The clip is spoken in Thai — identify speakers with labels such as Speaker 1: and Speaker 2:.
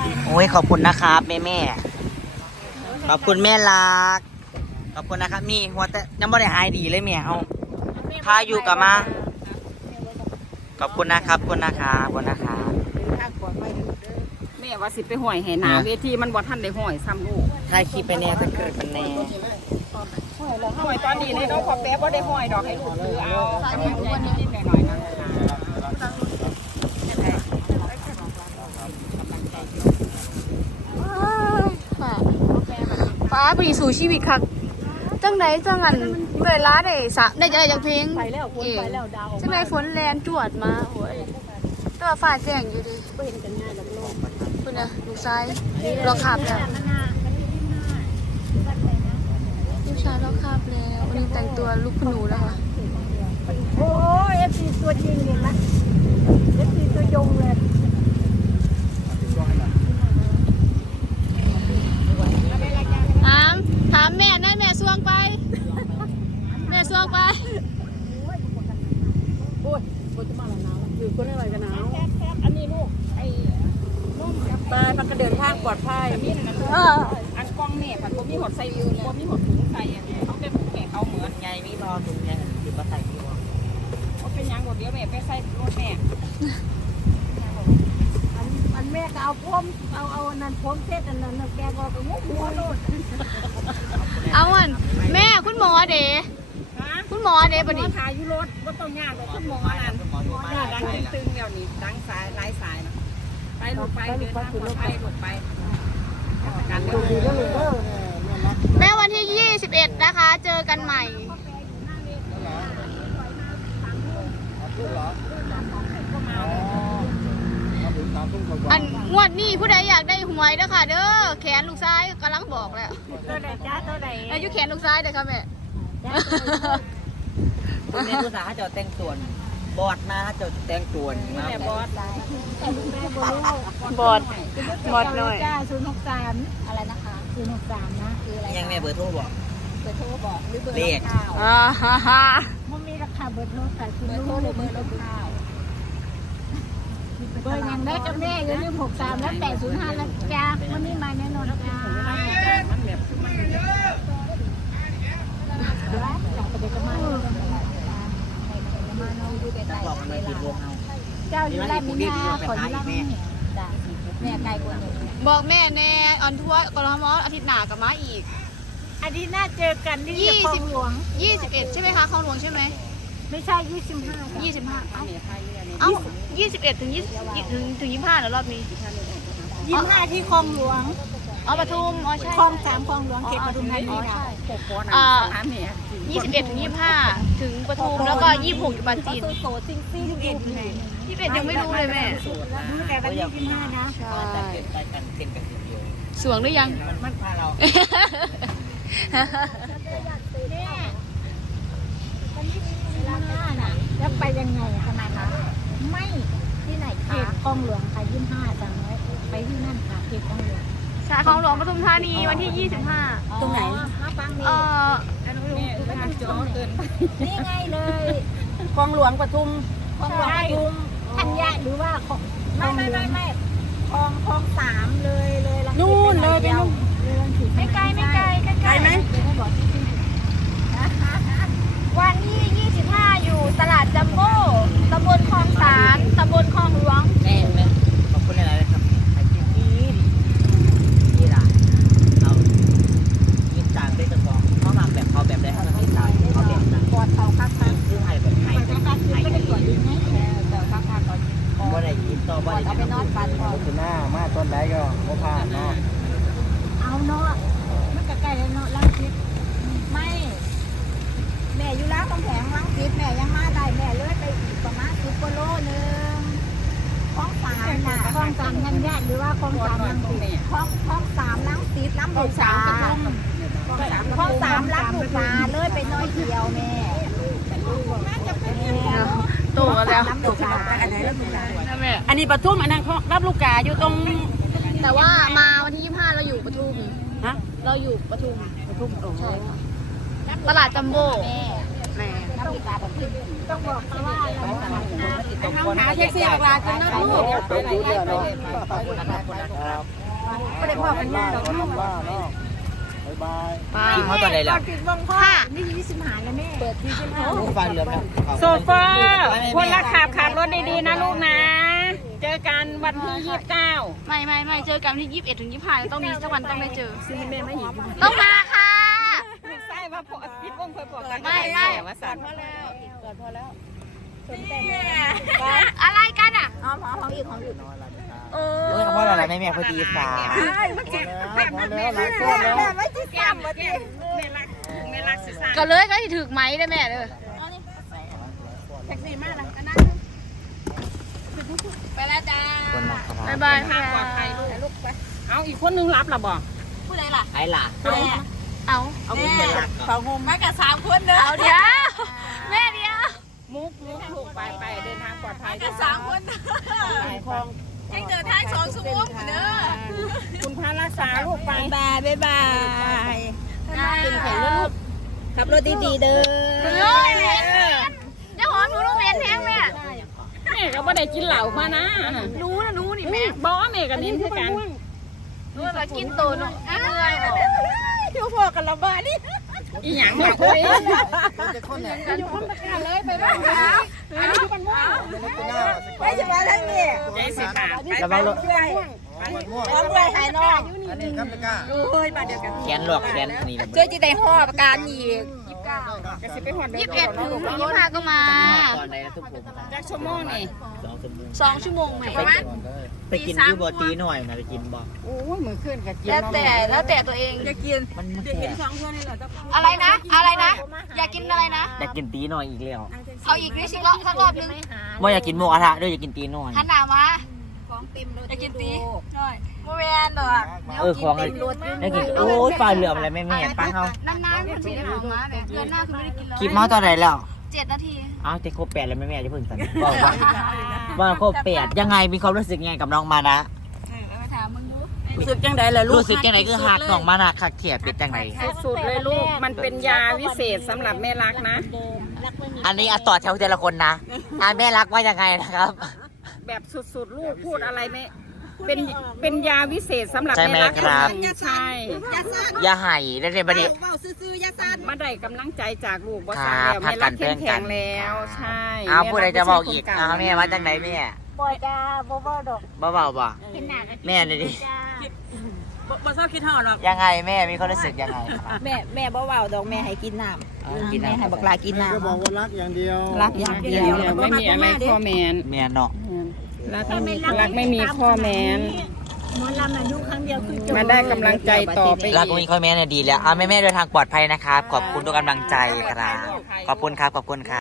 Speaker 1: โอ้ยขอบคุณนะครับแม่ขอบคุณแม่รักขอบคุณนะครับนี่หัวแต่ยังไม่ได้หายดีเลยแม่เอาพาอยู่กับมาขอบคุณนะครับขอบคุณนะครับขอบคุณนะครับ
Speaker 2: แม่ว่าสิไปห้อยให้หนาเวทีมันบ่ทันได้ห้อยซ้ำลูก
Speaker 1: ถ่ายคลิปไปแน่ถ้าเกิดเป็นแน่
Speaker 2: ห้อยตอนนี้เลยเนาะพอแป๊บบ่ได้ห้อยดอกให้ลูกซื้อเอากำลังใจนิดๆหน่อยๆนะ
Speaker 3: ฟ้าปรีสู่ชีวิตค่ะจังไหนจังอันเวลาได้สะได้จะได้จากเพลงจังไหนฝนแลนจวดมาโอ้ยตัวฟ้าแจ้งอยู่ดิคุณน่ะลูกชายรอขับแล้วลูกชายรอขับแล้ววันนี้แต่งตัวลูกคุณหนูแล้วค่ะ
Speaker 4: โอ้ยเอฟซีตัวจริงเห็นไหมเอฟซีตัวยงเลย
Speaker 3: ถามแม่นั่นแม่สวงไปแม่สวงไป
Speaker 2: โอ้ยคนจะมาหนาวอยู่คนอะไรกันหนาวอันนี้ลูกไอ้นุ่มกับปลาพักกระเดินทางปลอดภัยมีนั่นอันกล้องเนี่ยผัดผมมีหดใส่วิวเลยผมมีหดถุงใส่เขาเป็นผู้แก่เขาเหมือน
Speaker 1: ไงมีรอตรงนี้ติดมาใส่ที่ว
Speaker 2: เขาเป็นยังหมดเดียวแม่ไปใส่รถแม่
Speaker 4: มันแม่ก็เอาพรมเอานั่นพรมเทศอันนั้นแกก็ไปงุ้มหัวโลด
Speaker 3: เอาอันแม่คุณหมอเด๋
Speaker 2: ฮะ
Speaker 3: คุณหมอเด๋ปะ
Speaker 2: หมอ
Speaker 3: ดิ
Speaker 2: ถ่ายอยู่รถก็ต้องยากเลยคุณหมอนั่นเนี่ยดังตึงๆเดี๋ยวนี้ดังสายหลายสายนะไปลูกไปเดินทางปลอดภัยลูกไปกันเดิน
Speaker 3: แม่วันที่ 21 นะคะ เจอกันใหม่อันงวดนี้ผู้ใดอยากได้หวยเด้อค่ะเด้อแขนลูกซ้ายกำลังบอกแล้ว
Speaker 4: ตัวใดจ้าตัวใด
Speaker 3: อายุแขนลูกซ้ายเด้อค่ะแม่
Speaker 1: คุณแม่ผู้สาวเขาจะแต่งตัวบอดมาเขาจะแต่งตัวมา
Speaker 2: แม่บอส
Speaker 3: บอดบอดหน่อย
Speaker 4: จ้า063อะไรนะคะ063นะคืออะไร
Speaker 1: ยังแม่เบอร์โทรบอก
Speaker 4: เบอร์โทรบอกหรือเบอร์
Speaker 1: เลข
Speaker 4: ข้าว
Speaker 3: ฮ่าฮ่า
Speaker 4: มันมีราคาเบอร์โทรแต่คุณ
Speaker 2: เบอร์โทร
Speaker 4: รู้
Speaker 2: หรื
Speaker 4: เล
Speaker 2: อย เบอร์ข้าว
Speaker 4: เบอร์ยังได้กับแม่อย่าลืม63และ805แล้วจ้าวันนี้มาแน่นอนจ้า
Speaker 2: มันแบบมัน
Speaker 1: บอกมันเลยผิดวงเอา
Speaker 4: เจ้าอยู่ไรมีนาขออยู่ไรจ้าแม่ไกลกว่าหนู
Speaker 3: บอกแม่แน่ออนทัวร์กรทมอาทิตย์หน้ากลับมาอีก
Speaker 4: อาทิตย์หน้าเจอกันที่คลองหลวง
Speaker 3: 21 ใช่ไหมคะคลองหลวงใช่ไหม
Speaker 4: ไม่ใช่25
Speaker 3: 25
Speaker 2: อันนี้ไทยเนี่ย
Speaker 3: เอ้า21 ถึง 20 ถึง 25แล้วรอบนี้
Speaker 4: 25ที่คลองหลวง
Speaker 3: อ๋อปทุมอ๋อใช่
Speaker 4: คลอง3คลองหลวงเขตปทุมธานี
Speaker 3: อ๋อ
Speaker 4: ค่ะ
Speaker 3: ใช่
Speaker 2: โคโค่นะอันนี้
Speaker 3: 21 ถึง 25 ถึงปทุมแล้วก็ 26 อยู่ปราจีน
Speaker 4: โตซิงซี่21ไง
Speaker 3: 21ยังไม่รู้เลยแม่
Speaker 4: รู้แต่วันที่25นะ
Speaker 3: ใช่
Speaker 1: แต่เกิดไปกันเป็นกันเดียว
Speaker 3: สวงหรือยัง
Speaker 1: มันพาเรา
Speaker 4: วันที่25น่ะแล้วไปยังไงขนาดนั้นไม่ที่ไหนเขตคลองหลวงค่ะ25จังไว้ไปที่นั่นค่ะเขตคลองหลวง
Speaker 3: ใช่คลองหลวงปทุมธานีวันที่ 25
Speaker 4: ตรงไหนมาฟังนี่
Speaker 3: อนุรุ
Speaker 2: นี่มันจ้อเกินไป
Speaker 4: นี่ไงเลย
Speaker 2: คลองหลวงปทุม
Speaker 4: คลองหลวงปทุมธัญญาหรือว่าคลองไม่คลอง3เลยรังสิต
Speaker 2: นู่นเลยไป
Speaker 4: เดียว
Speaker 2: นู่น
Speaker 4: เลยรังสิต
Speaker 3: ไม่ไกลไม่ไกลใกล้
Speaker 2: ไกลไหม
Speaker 3: วันที่25 อยู่ตลาดจัมโบ้ตำบลคลองสานตำบลคลองหลวง
Speaker 1: แม่แม่ขอบคุณอะไรเลยครับไอ้ที่นี่ล่ะเอายินต่างด้วยเจ้าของเขามาแบบเขาแบบได้เขาไม่ต่างเขาแบบนั้น
Speaker 4: กอดเขาคัก
Speaker 1: คือให้แบบให้
Speaker 4: คักคักคือไม่ได้กอดดีไง
Speaker 2: แต่ข้างๆก่อน
Speaker 1: บ่ได้ยินต่อบ่ได้
Speaker 4: เอาไปนอนฟันก่อน
Speaker 5: คือหน้ามาต้นใดก็บ่ผ่านเนาะ
Speaker 4: เอาเนาะมันใกล้ๆแล้วเนาะรังสิตไม่แม่อยู่ร้านกำแพงรังสิตแม่ยังมาได้แม่เลยไปอีกประมาณ10กิโลนึงคลอง3น่ะคลอง3ธัญญาหรือว่าคลอง3รังสิตคลอง3รังสิตลำลูกกาคลอง3ลำลูกกาเลยไปน้อยเดียวแม่น่าจะเป็น
Speaker 3: โตกันแล้ว
Speaker 4: ลำลูกกา
Speaker 2: อันไหนรับลูกกา
Speaker 3: นะแม่
Speaker 2: อันนี้ปทุมอันนั้นรับลูกกาอยู่ตรง
Speaker 3: แต่ว่ามาวันที่ 25 เราอยู่ปทุม
Speaker 2: ฮะ
Speaker 3: เราอยู่ปทุม
Speaker 2: ปทุม
Speaker 3: ใช่ค่ะตลาดจัมโบ้
Speaker 4: แม่
Speaker 3: แม่
Speaker 4: ต้องบอกเขาว่า
Speaker 2: ต้องหาแท็กซี่เวลาจนนักลูกไปไหนไปไหน
Speaker 4: ไม่ได้พอกันยากหรอกลูก
Speaker 5: ว่าเนาะบ๊ายบาย
Speaker 3: ป้า
Speaker 1: กินเขาตัวใดแล้ว
Speaker 4: ปิดวงพ่อนี่25แล้วแม่เปิด25
Speaker 1: ฟังเรือไหม
Speaker 2: โซเฟอร์คนละขับรถดีๆนะลูกนะ เจอกันวันที่29
Speaker 3: ไม่เจอกันที่21 ถึง 25ต้องมีสักวันต้องได้เจอ
Speaker 2: ซื้อแม่ไม่หิว
Speaker 3: ต้องมาค่ะ
Speaker 2: ใช่ว่าพอคิดวงเคยบอกกัน
Speaker 3: ไม่
Speaker 2: ว่าสั่น
Speaker 3: อะไรกันอ่ะ
Speaker 4: ของอีก
Speaker 1: เออเพราะอะไรแม่พอดีสา
Speaker 2: มันเจ็บ
Speaker 5: พอแล้วหลายคนแล้ว
Speaker 4: ไม่ที่
Speaker 2: แก้มแก้มแม่รักสิซ่า
Speaker 3: ก็เลยก็ที่ถึกไหมได้แม่เลย
Speaker 2: แท็กซี่มาแล้วอันนั้น
Speaker 3: ไปแล้วจ้า
Speaker 1: คนละครับ
Speaker 3: บ๊ายบาย
Speaker 2: ทางปลอดภัยลูกไปเอาอีกคนนึงรับหรอบอก
Speaker 3: ผู้ใดล่ะ
Speaker 1: ไอ้ล่ะ
Speaker 3: เอา
Speaker 1: เอาคุณแม่รัก
Speaker 2: เขางม
Speaker 3: มากับ3 คนเด้อเอาเดี๋ยวแม่เดียว
Speaker 2: มุกถูกไปเดินทางปลอดภัย
Speaker 3: กับ3 คนยังเดินทาง2 ชั่วโมงเด้อ
Speaker 2: คุณพารักษาลูกไป
Speaker 4: บ๊ายบาย
Speaker 3: เป็นแข็งลูก
Speaker 4: ขับรถดีๆเด้อ
Speaker 3: เลยแม่จะหอมหนูต้องเมนแท้งแม่
Speaker 2: แม่ก็ไม่ได้กินเหล้ามานะ
Speaker 3: รู้นี่แม่
Speaker 2: บอกว่าแม่กับนิ้นคือกัน
Speaker 3: รู้ว่ากินตัวหนูเหนื่อยบอก
Speaker 4: อยู่พอกันละบ้านี่
Speaker 2: อีหยังแบบเฮ้ย
Speaker 5: จะคนเนี่ย
Speaker 2: เลยไปบ้างนะอันนี้มันม่วง
Speaker 4: ไม่ใช่มาทั้งนี้
Speaker 2: ใจสิขาด
Speaker 1: ระวังรถ
Speaker 5: ม่วง
Speaker 4: พร้อมด้วยหายน้อง
Speaker 5: อันนี้ครับตะก้า
Speaker 4: เฮ้ยมาเดียวกัน
Speaker 1: แขนหลวกแขนนี่แหละ
Speaker 4: ช่วยจีได้ห่อประการอีก
Speaker 2: กระสิไปหอดเดิ
Speaker 3: 21 ถึง 25ก็มา
Speaker 1: ตอนไหนนะทุกคน
Speaker 2: จักชั่วโมงนี่
Speaker 3: 2 ชั่วโมงไหม
Speaker 1: ไปกินที่บ่ตีหน่อยนะไปกินบ่
Speaker 2: โอ้ยมือขึ้นกับกิน
Speaker 3: แล้วแต่ตัวเองจะกิน
Speaker 1: มันแค่
Speaker 3: อะไรนะอยากกินอะไรนะ
Speaker 1: อยากกินตีหน่อยอีกแล้ว
Speaker 3: เอาอีกนิดสักรอบนึง
Speaker 1: ว่าอยากกินหมูกระทะด้วยอยากกินตีหน่อย
Speaker 3: หันหน้ามา
Speaker 4: ของเต็มรถ
Speaker 3: อยากกินตีหน่อยโมเมนดอก
Speaker 1: ของอะไรได้กินโอ้ยปลาเหลือมอะไรแม่ป้าเขา
Speaker 3: นานๆมันสีหนาวมาแบบเดือนหน้าคือไม่ได้กินเลย
Speaker 1: คลิปเมาตอนไหนแล้ว
Speaker 3: 7 นาที
Speaker 1: อ้าวจะครบ8แล้วแม่จะเพิ่งสั่นบอกว่าครบ8ยังไงมีความรู้สึกยังไงกับน้องมานะ
Speaker 3: ไปถามมึงดู
Speaker 2: รู้สึกจังใดล่ะลูก
Speaker 1: รู้สึกจังไหนคือหักน้องมานะคักเถียเป็นจังไหน
Speaker 2: สุดๆเลยลูกมันเป็นยาวิเศษสำหรับแม่รักนะ
Speaker 1: อันนี้ต่อแถวแต่ละคนนะแม่รักว่ายังไงนะครับ
Speaker 2: แบบสุดๆลูกพูดอะไรไม่เป็นยาวิเศษสำหรับ
Speaker 1: ใช่ไหม
Speaker 2: แม่รัก
Speaker 1: ครับ
Speaker 2: ใช่
Speaker 1: อย่าให้ได้เลยบัดนี้
Speaker 4: เว้าซื่อๆยาซัน
Speaker 2: มาได้กำลังใจจากลูกว่า
Speaker 1: ครั
Speaker 2: สั่ง
Speaker 1: บ
Speaker 2: แล้วแม่รัก
Speaker 1: พั
Speaker 2: เข้
Speaker 1: ก
Speaker 2: ม
Speaker 1: กัน
Speaker 2: แข็งแล้วใช่
Speaker 1: อ้าวพูดอะไรจะบอกอีก
Speaker 2: แม่
Speaker 1: อ้าว
Speaker 2: รั
Speaker 1: แม่ว่าจังไหนแม่
Speaker 4: บ่จ้าบ่ดอก
Speaker 1: เบาๆบ่
Speaker 4: เป็นหนัก
Speaker 1: แม่เลยดิ
Speaker 2: บ่ชอบคิดฮอดหรอก
Speaker 1: ยังไงแม่มีความรู้สึกยังไงครับ
Speaker 4: แม่บ่เว้าดอกแม่ให้กินน้ำ
Speaker 1: กิน
Speaker 4: แม่ให้
Speaker 1: น้ำ
Speaker 4: บักลากิน
Speaker 5: แม่
Speaker 4: น้ำ
Speaker 5: ก็บอกว่ารักอย่างเดียว
Speaker 4: รักอย่างเดียว
Speaker 2: ไม่มีอะไรข้อแม้น
Speaker 1: แม่เนาะ
Speaker 2: รักไม่มีข้อแม้น
Speaker 4: หมอลำอายุครั้งเดียวคือจบ
Speaker 2: มาได้กำลังใจต่อไปอีก
Speaker 1: รักมีคอมเมนต์ดีแล้วแม่เดินทางปลอดภัยนะครับ ขอบคุณทุกกำลังใจครับขอบคุณครับ